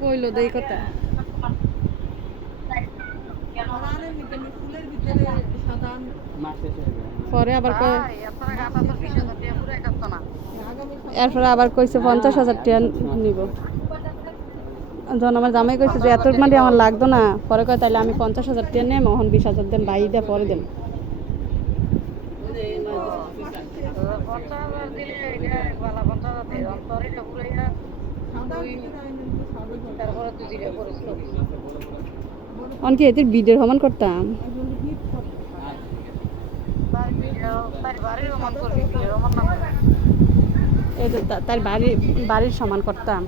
কইলো দেই কথা পরে আবার এরপরে আবার কইছে 50,000 টাকা নিব। যখন আমার জামাই কইছে যে এত মানে আমার লাগতো না, পরে কয় তাহলে আমি 50,000 টাকা নেই, মোহন 20,000 দেন, বাই দিয়ে পরে দেন। অনকে এদের ভিডিও সমান করতাম, এই যে তার বাড়ির সমান করতাম।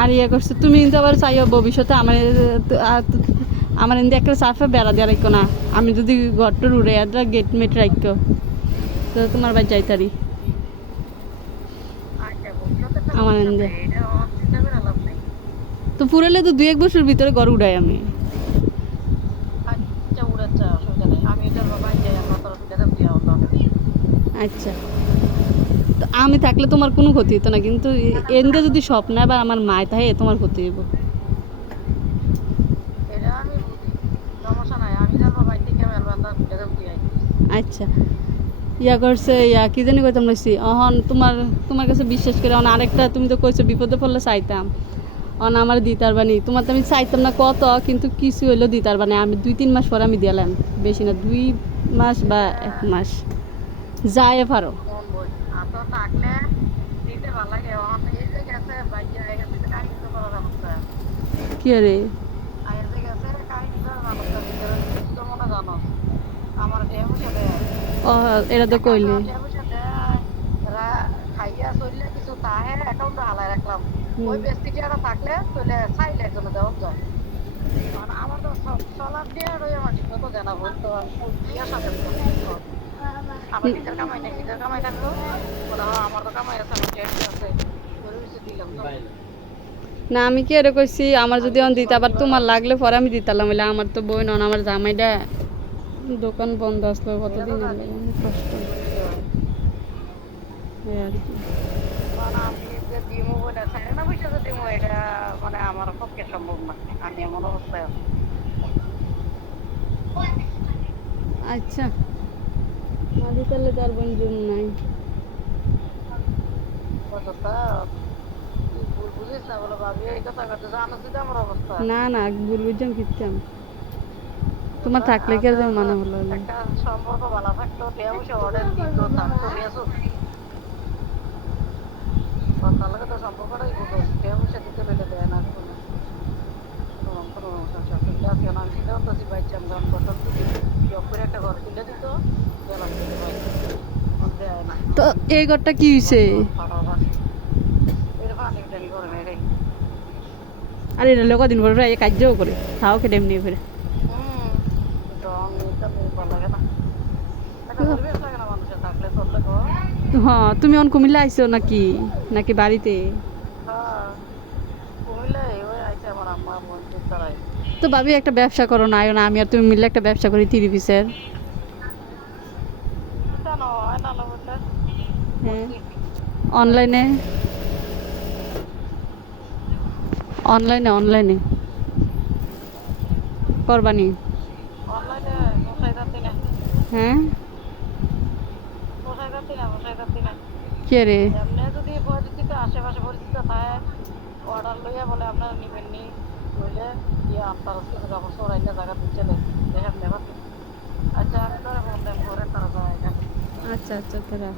আর ইয়ে করছো তুমি কিন্তু আবার চাইও ভবিষ্যতে আমার এমনি একটা সাফে বেড়া দিয়ে রাখো না, আমি যদি ঘরটার উড়ে গেট মেট রাখো তো তোমার বাড়ি যাইতারি আমার এমনি তো পুরালে তো 2-1 বছর ভিতরে ঘর উড়াই আমি। আচ্ছা, তো আমি থাকলে তোমার কোনো ক্ষতি হতো না, কিন্তু এনদে যদি স্বপ্ন বা আমার মায় তাহে তোমার ক্ষতি হইব। আচ্ছা, ইয়া করছে ইয়া কি জানি কইতাম লইছি অহন তোমার কাছে বিশ্বাস করে অন আরেকটা তুমি তো কইছো বিপদে পড়লে চাইতাম, অন আমার দিতার বানি তোমার তো আমি চাইতাম না কত, কিন্তু কিছু হইলো দিতার বানি আমি 2-3 মাস পরে আমি দিলাম, বেশি না 2 মাস বা 1 মাস যায় পারো। কি রে ও এটা তো কইলি না আমি কি এর কইছি আমার যদি অন দিতে আবার তোমার লাগলে পরে আমি দিতালাম, হইলে আমার তো বই নন, আমার জামাইটা দোকান বন্ধ আসলো কতদিন হলো, কষ্ট এই আর কি। আচ্ছা না দিতালে তার বন্ধুন নাই না না ভুল বুঝলাম কিতাম তোমার থাকলে কি আর মানা হলো তো এই ঘরটা কি হয়েছে আর এটা লোক দিন পরে এই কাজও করে তাও খেটে এমনি করে হ্যাঁ তুমি অন কুমিল্লা আইছো নাকি নাকি বাড়িতে তো ভাবি একটা ব্যবসা করো না আয়ো না আমি আর তুমি মিলে একটা ব্যবসা করি 3 পিসের অনলাইনে অনলাইনে অনলাইনে করবানি হ্যাঁ কে রে আচ্ছা আচ্ছা তোরা